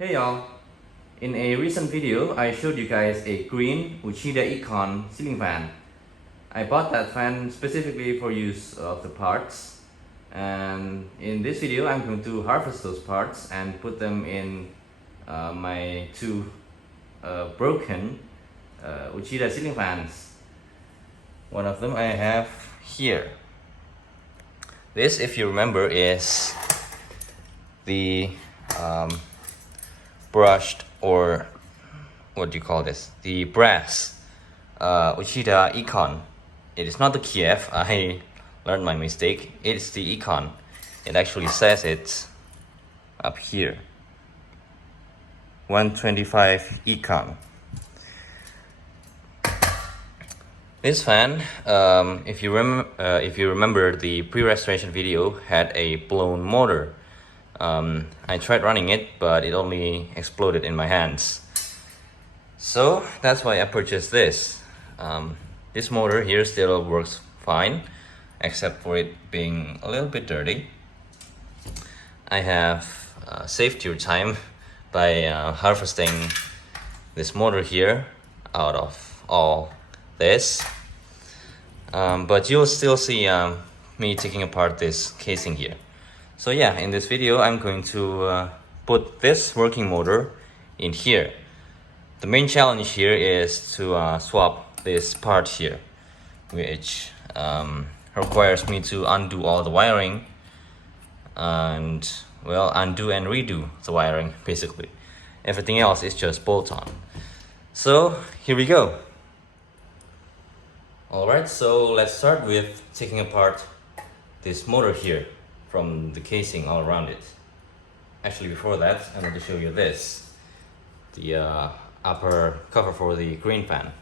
Hey y'all! In a recent video, I showed you guys a green Uchida Econ ceiling fan. I bought that fan specifically for use of the parts, and in this video I'm going to harvest those parts and put them in my two broken Uchida ceiling fans. One of them I have here. This, if you remember, is the brushed, or what do you call this? The brass Uchida Econ. It is not the Kiev. I learned my mistake. It's the Econ. It actually says it up here. 125 Econ. This fan, if you remember, the pre-restoration video had a blown motor. I tried running it, but it only exploded in my hands. So that's why I purchased this. This motor here still works fine, except for it being a little bit dirty. I have saved your time by harvesting this motor here out of all this. But you'll still see me taking apart this casing here. So yeah, in this video I'm going to put this working motor in here. The main challenge here is to swap this part here, which requires me to undo all the wiring and, well, undo and redo the wiring basically. Everything else is just bolt on. So here we go. Alright, so let's start with taking apart this motor here from the casing all around it. Actually, before that, I'm going to show you this. The upper cover for the green fan.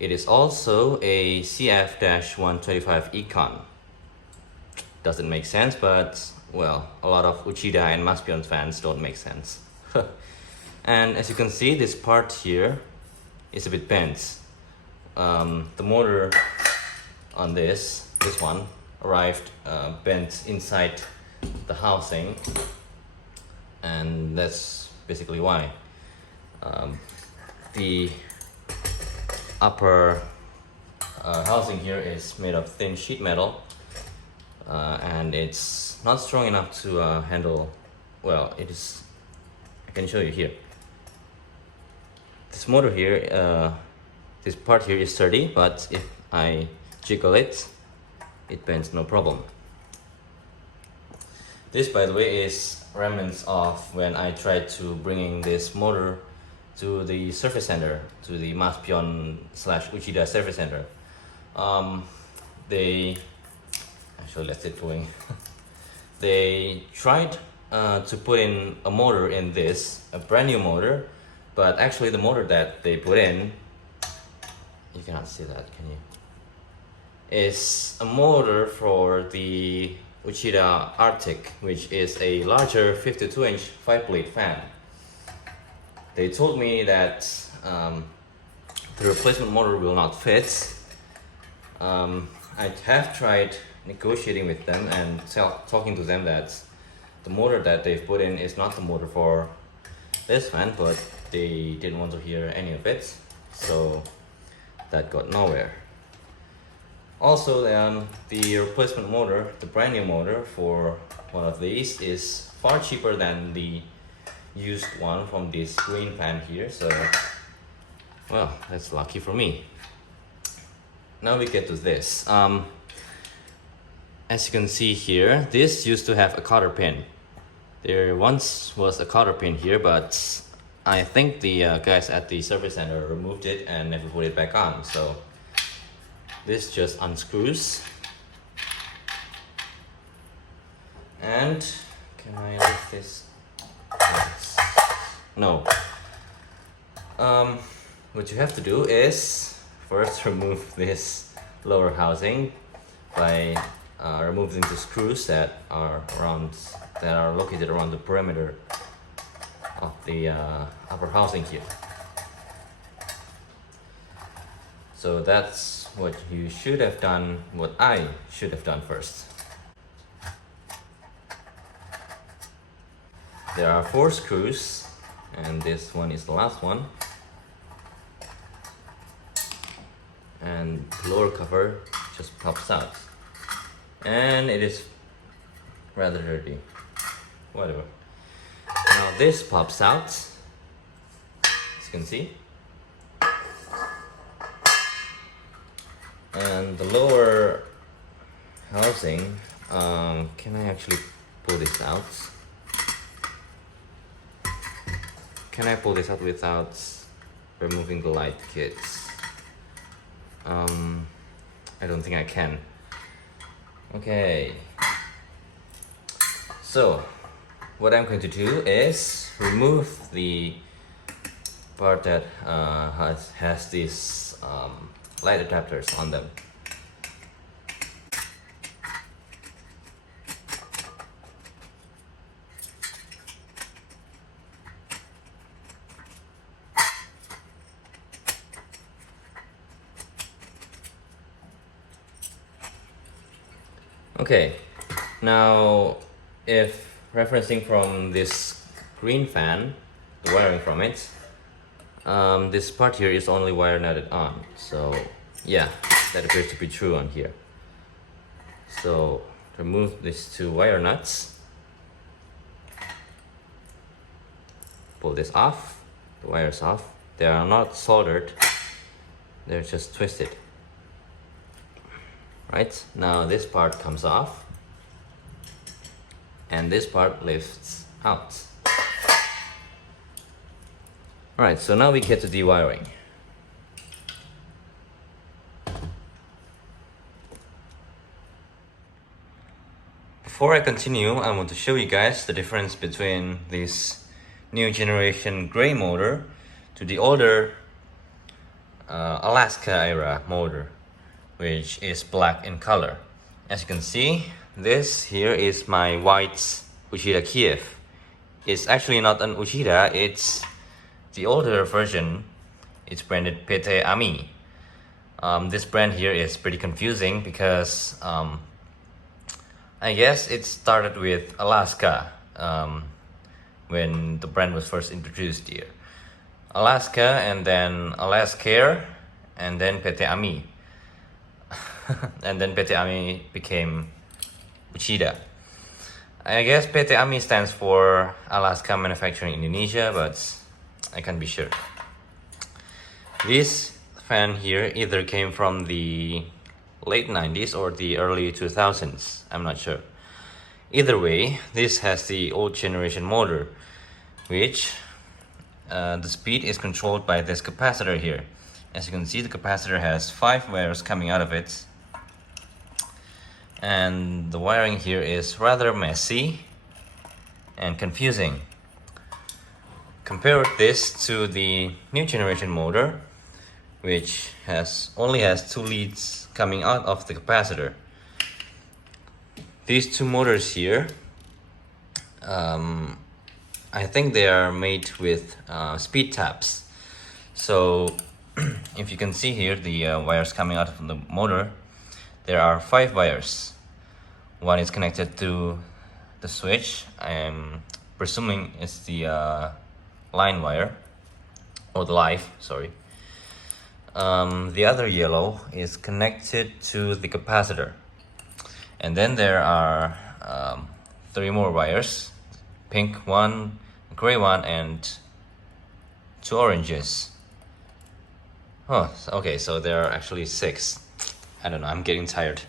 It is also a CF-125 Econ. Doesn't make sense, but, well, a lot of Uchida and Maspion fans don't make sense. And as you can see, this part here is a bit bent. The motor on this one arrived bent inside the housing, and that's basically why. The upper housing here is made of thin sheet metal, and it's not strong enough to handle, well, it is, I can show you here. This motor here, this part here is sturdy, but if I jiggle it, it bends no problem. This, by the way, is remnants of when I tried to bringing this motor to the service center, to the Maspion / Uchida service center. They actually, let's get going. They tried to put in a motor in this, a brand new motor, but actually the motor that they put in, you cannot see that, can you? Is a motor for the Uchida Arctic, which is a larger 52-inch 5-blade fan. They told me that the replacement motor will not fit. I have tried negotiating with them and talking to them that the motor that they've put in is not the motor for this fan, but they didn't want to hear any of it, so that got nowhere. Also, the replacement motor, the brand new motor for one of these, is far cheaper than the used one from this green fan here, so, well, that's lucky for me. Now we get to this. As you can see here, this used to have a cotter pin. There once was a cotter pin here, but I think the guys at the service center removed it and never put it back on, so this just unscrews. And can I lift this? Yes. No. What you have to do is first remove this lower housing by removing the screws that are located around the perimeter of the upper housing here. So that's what you should have done, what I should have done first. There are 4 screws and this one is the last one, and the lower cover just pops out, and it is rather dirty. Whatever. Now this pops out, as you can see, and the lower housing, can I actually pull this out? Can I pull this out without removing the light kits? I don't think I can. Okay, so what I'm going to do is remove the part that has these light adapters on them. Okay, now if referencing from this green fan, the wiring from it, this part here is only wire nutted on, so yeah, that appears to be true on here. So remove these two wire nuts, pull this off, the wires off. They are not soldered, they're just twisted. Right, now this part comes off and this part lifts out. Alright, so now we get to dewiring. Before I continue, I want to show you guys the difference between this new generation gray motor to the older Alaska era motor, which is black in color. As you can see, this here is my white Uchida Kiev. It's actually not an Uchida, it's the older version. It's branded PT Ami. This brand here is pretty confusing because I guess it started with Alaska when the brand was first introduced here. Alaska, and then Alaska, and then PT Ami. And then PT Ami became Uchida. I guess PT Ami stands for Alaska Manufacturing Indonesia, but I can't be sure. This fan here either came from the late 90s or the early 2000s, I'm not sure. Either way, this has the old generation motor, which the speed is controlled by this capacitor here. As you can see, the capacitor has 5 wires coming out of it, and the wiring here is rather messy and confusing. Compare this to the new generation motor, which only has 2 leads coming out of the capacitor. These two motors here, I think they are made with speed taps. So if you can see here, the wires coming out of the motor, there are 5 wires. One is connected to the switch. I am presuming it's the line wire, or the live, sorry. The other yellow is connected to the capacitor. And then there are 3 more wires, pink one, gray one, and 2 oranges. Oh, okay, so there are actually 6. I don't know, I'm getting tired.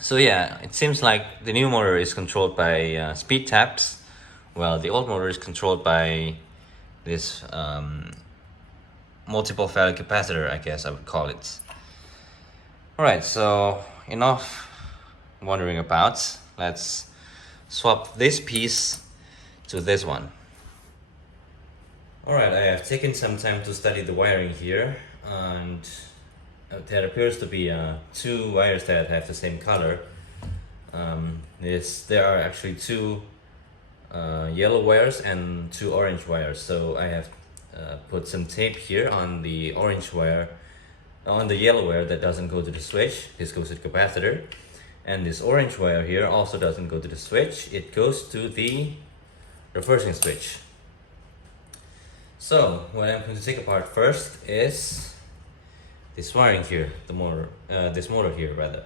So yeah, it seems like the new motor is controlled by speed taps, while the old motor is controlled by this multiple value capacitor, I guess I would call it. Alright, so enough wondering about. Let's swap this piece to this one. Alright, I have taken some time to study the wiring here, and there appears to be 2 wires that have the same color. There are actually 2 yellow wires and 2 orange wires, so I have put some tape here on the orange wire, on the yellow wire that doesn't go to the switch. This goes to the capacitor, and this orange wire here also doesn't go to the switch, it goes to the reversing switch. So what I'm going to take apart first is this wiring here, this motor here rather,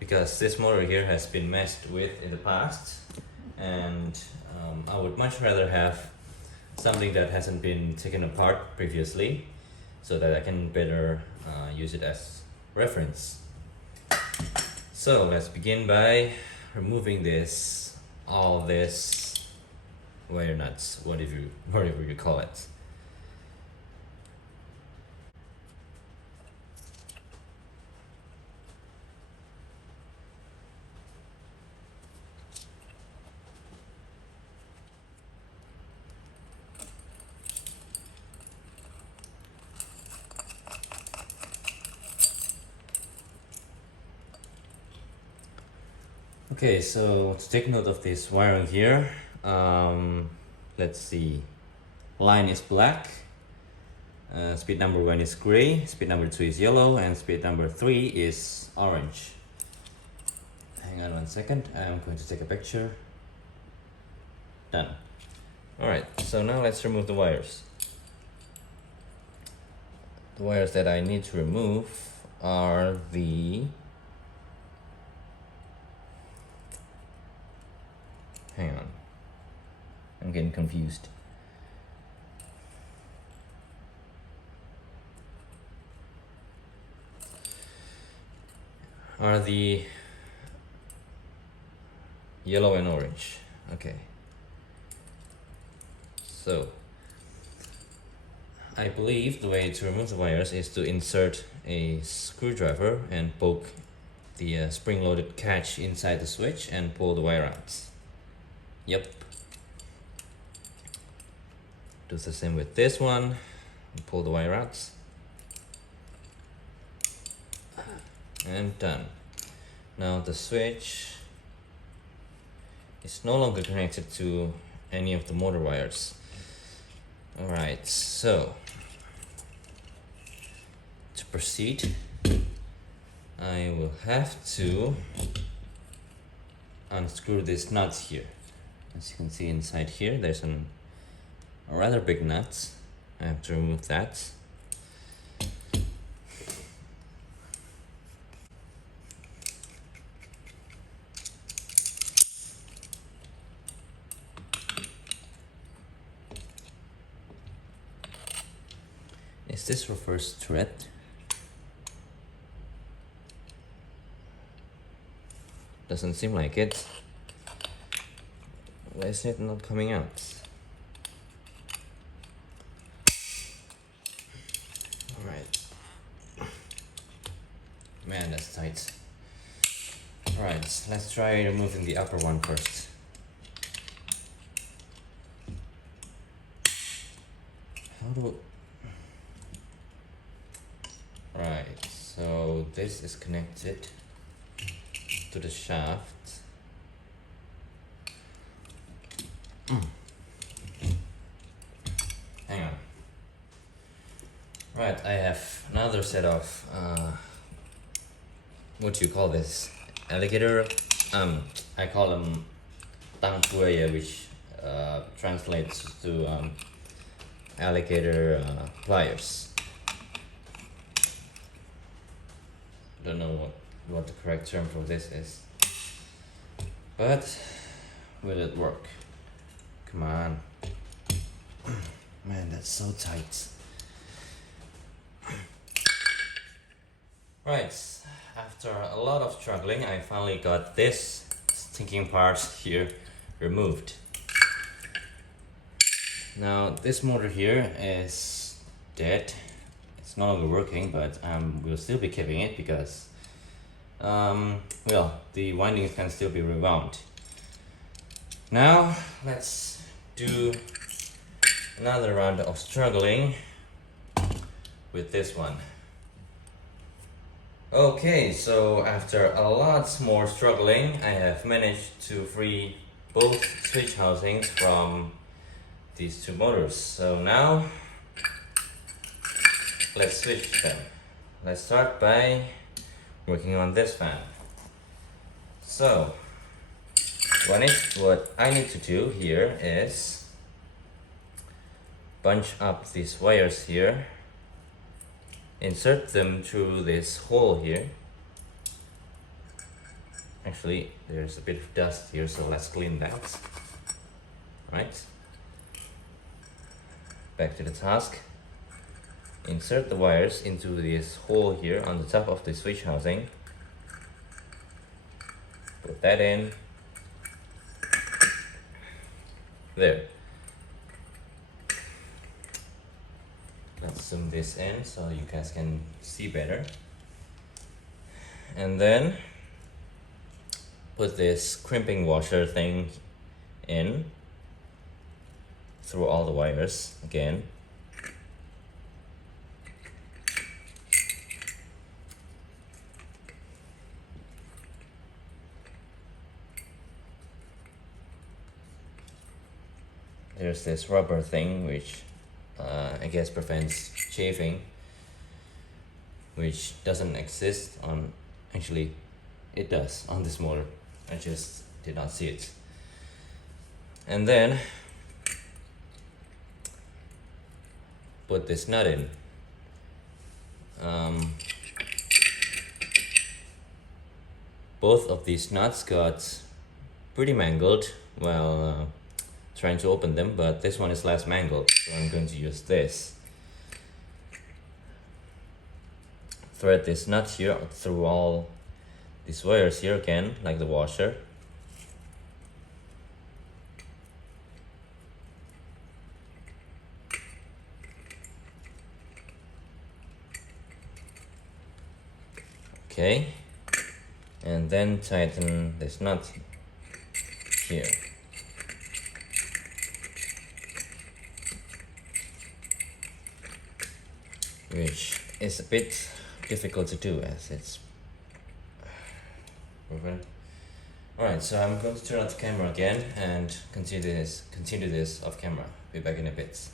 because this motor here has been messed with in the past, and I would much rather have something that hasn't been taken apart previously, so that I can better use it as reference. So let's begin by removing all this wire nuts, whatever you call it. Okay, so to take note of this wiring here, let's see, line is black, speed number 1 is gray, speed number 2 is yellow, and speed number 3 is orange. Hang on 1 second, I'm going to take a picture. Done. Alright, so now let's remove the wires. The wires that I need to remove are the... Hang on, I'm getting confused. Are the yellow and orange. Okay. So I believe the way to remove the wires is to insert a screwdriver and poke the spring-loaded catch inside the switch and pull the wire out. Yep. Do the same with this one. Pull the wire out. And done. Now the switch is no longer connected to any of the motor wires. Alright, so to proceed, I will have to unscrew this nut here. As you can see inside here, there's a rather big nut. I have to remove that. Is this reverse thread? Doesn't seem like it. Why is it not coming out? Alright. Man, that's tight. Alright, let's try removing the upper one first. How do... Right, so this is connected to the shaft. Hang on. Right, I have another set of what do you call this? Alligator? I call them tangpuaya, which translates to alligator pliers. Don't know what the correct term for this is, but will it work? Come on. Man, that's so tight. Right, after a lot of struggling, I finally got this stinking part here removed. Now this motor here is dead. It's no longer working, but we'll still be keeping it because well, the windings can still be rewound. Now let's do another round of struggling with this one. Okay, so after a lot more struggling, I have managed to free both switch housings from these two motors. So now let's switch them. Let's start by working on this fan. So what I need to do here is bunch up these wires here, insert them through this hole here. Actually, there's a bit of dust here, so let's clean that. Right, back to the task. Insert the wires into this hole here on the top of the switch housing. Put that in. There. Let's zoom this in so you guys can see better. And then put this crimping washer thing in through all the wires again. There's this rubber thing which I guess prevents chafing, which doesn't exist on, actually it does on this motor, I just did not see it. And then put this nut in. Both of these nuts got pretty mangled while trying to open them, but this one is less mangled, so I'm going to use this. Thread this nut here through all these wires here again, like the washer. Okay, and then tighten this nut here. Which is a bit difficult to do as it's proven. Alright, so I'm going to turn off the camera again and continue this off camera. Be back in a bit.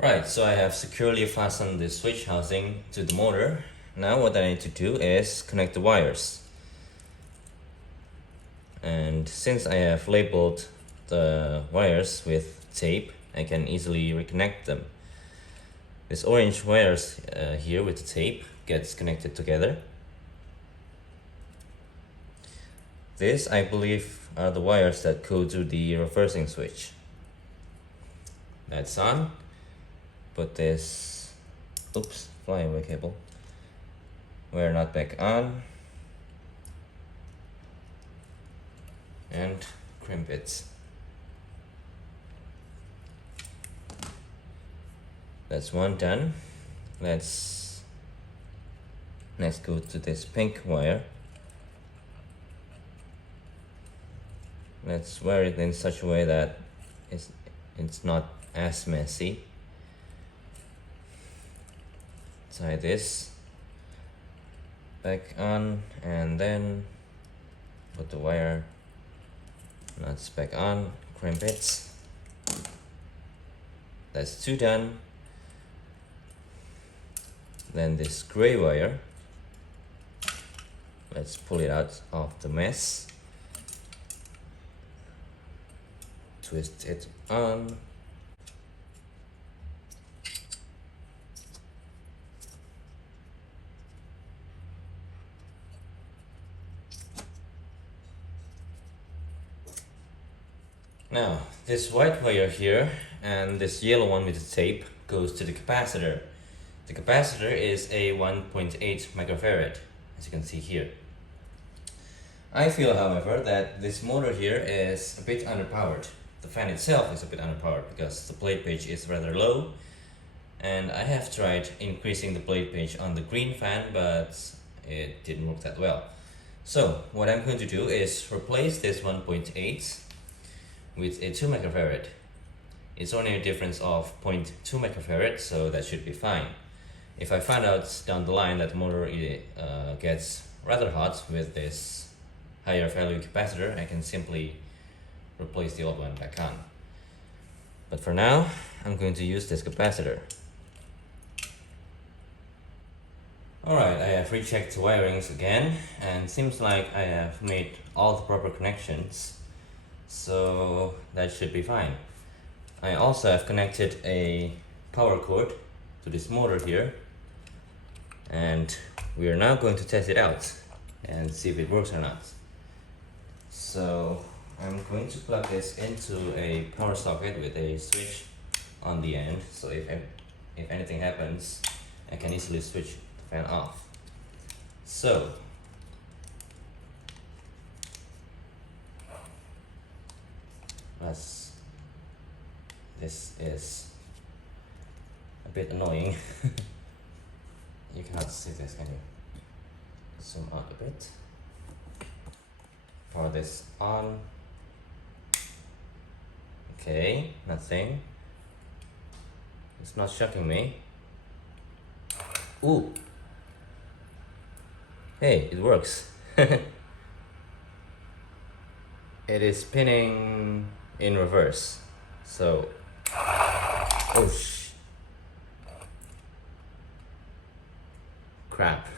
Right, so I have securely fastened the switch housing to the motor. Now what I need to do is connect the wires. And since I have labeled the wires with tape, I can easily reconnect them. This orange wires here with the tape gets connected together. This, I believe, are the wires that go to the reversing switch. That's on. Put this, oops, flyaway cable. Wire nut back on. And crimp it. That's one done. Let's next go to this pink wire. Let's wire it in such a way that it's not as messy. Tie this back on and then put the wire nuts back on, crimp it. That's two done. Then this gray wire, let's pull it out of the mess, twist it on, now this white wire here and this yellow one with the tape goes to the capacitor. The capacitor is a 1.8 megafarad, as you can see here. I feel, however, that this motor here is a bit underpowered. The fan itself is a bit underpowered because the blade pitch is rather low, and I have tried increasing the blade pitch on the green fan, but it didn't work that well. So what I'm going to do is replace this 1.8 with a 2 megafarad. It's only a difference of 0.2 megafarad, so that should be fine. If I find out down the line that the motor gets rather hot with this higher value capacitor, I can simply replace the old one back on. But for now, I'm going to use this capacitor. Alright, I have rechecked the wirings again, and seems like I have made all the proper connections, so that should be fine. I also have connected a power cord to this motor here, and we are now going to test it out and see if it works or not. So I'm going to plug this into a power socket with a switch on the end, so if anything happens, I can easily switch the fan off. So this is a bit annoying. You cannot see this, can you? Zoom out a bit. Power this on. Okay, nothing. It's not shocking me. Ooh! Hey, it works. It is spinning in reverse. So, oh crap.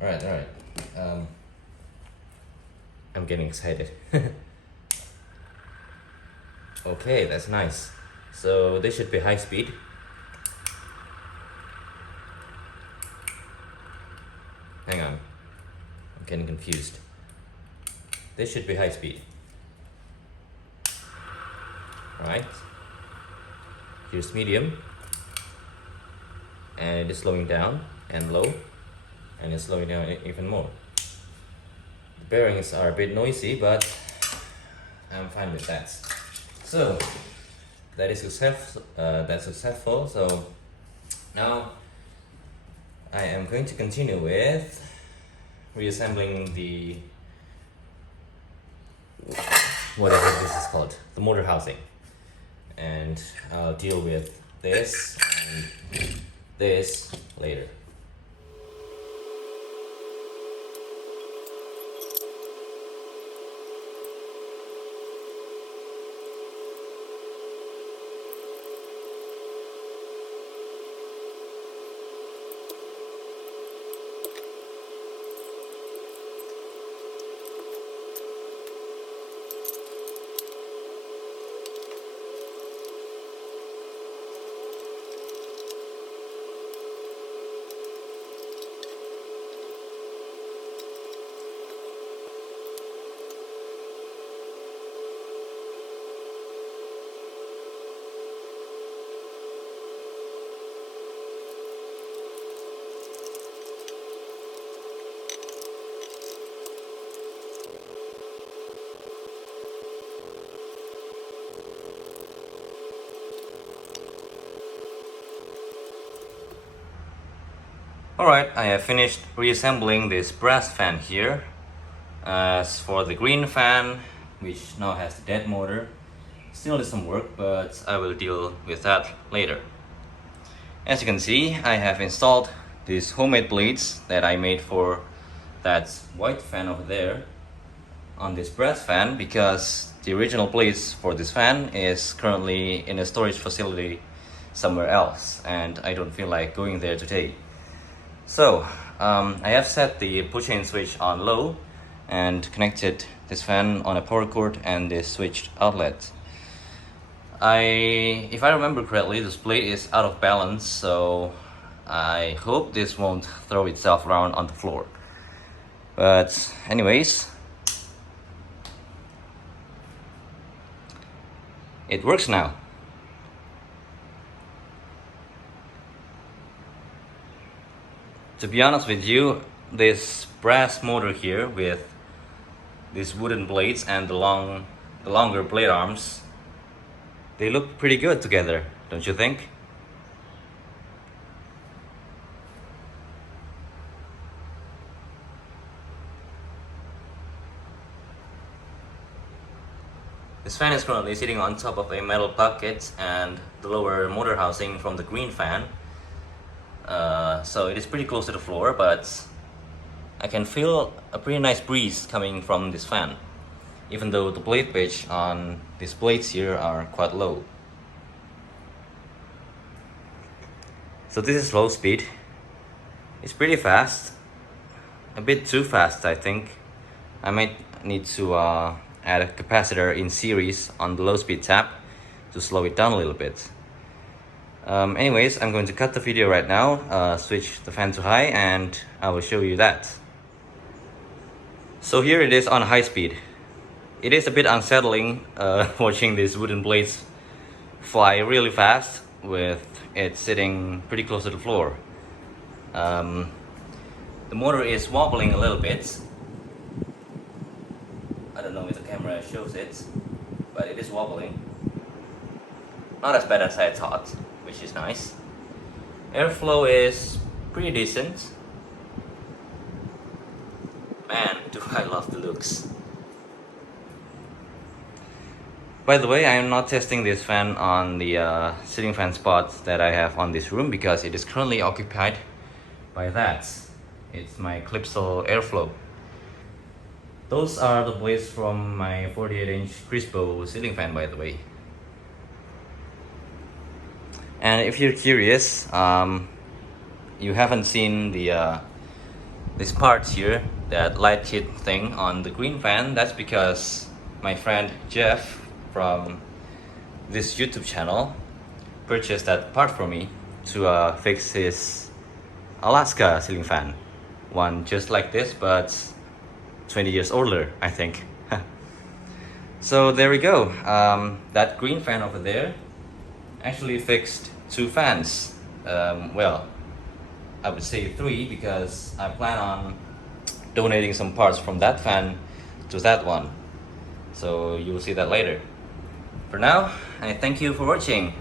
Alright. I'm getting excited. Okay, that's nice. So this should be high speed. Hang on, I'm getting confused. This should be high speed. Right. Here's medium. And it is slowing down, and low. And it's slowing down even more. The bearings are a bit noisy, but I'm fine with that. So that is successful. So now I am going to continue with reassembling the this is called, the motor housing, and I'll deal with this and this later. Alright, I have finished reassembling this brass fan here. As for the green fan, which now has the dead motor, still needs some work, but I will deal with that later. As you can see, I have installed these homemade blades that I made for that white fan over there on this brass fan, because the original blades for this fan is currently in a storage facility somewhere else, and I don't feel like going there today. So I have set the push-in switch on low and connected this fan on a power cord and this switched outlet. If I remember correctly, this blade is out of balance, so I hope this won't throw itself around on the floor. But anyways, it works now. To be honest with you, this brass motor here with these wooden blades and the longer blade arms, they look pretty good together, don't you think? This fan is currently sitting on top of a metal bucket and the lower motor housing from the green fan. So it is pretty close to the floor, but I can feel a pretty nice breeze coming from this fan, even though the blade pitch on these blades here are quite low. So this is low speed. It's pretty fast, a bit too fast I think. I might need to add a capacitor in series on the low speed tab to slow it down a little bit. Anyways, I'm going to cut the video right now, switch the fan to high, and I will show you that. So here it is on high speed. It is a bit unsettling watching these wooden blades fly really fast with it sitting pretty close to the floor. The motor is wobbling a little bit. I don't know if the camera shows it, but it is wobbling. Not as bad as I thought, which is nice. Airflow is pretty decent. Man, do I love the looks. By the way, I am not testing this fan on the ceiling fan spot that I have on this room because it is currently occupied by that. It's my Clipsal Airflow. Those are the blades from my 48-inch Crispo ceiling fan, by the way. And if you're curious, you haven't seen the this part here, that light kit thing on the green fan. That's because my friend Jeff from this YouTube channel purchased that part for me to fix his Alaska ceiling fan. One just like this, but 20 years older, I think. So there we go. That green fan over there actually fixed 2 fans. Well, I would say 3 because I plan on donating some parts from that fan to that one. So you will see that later. For now, I thank you for watching.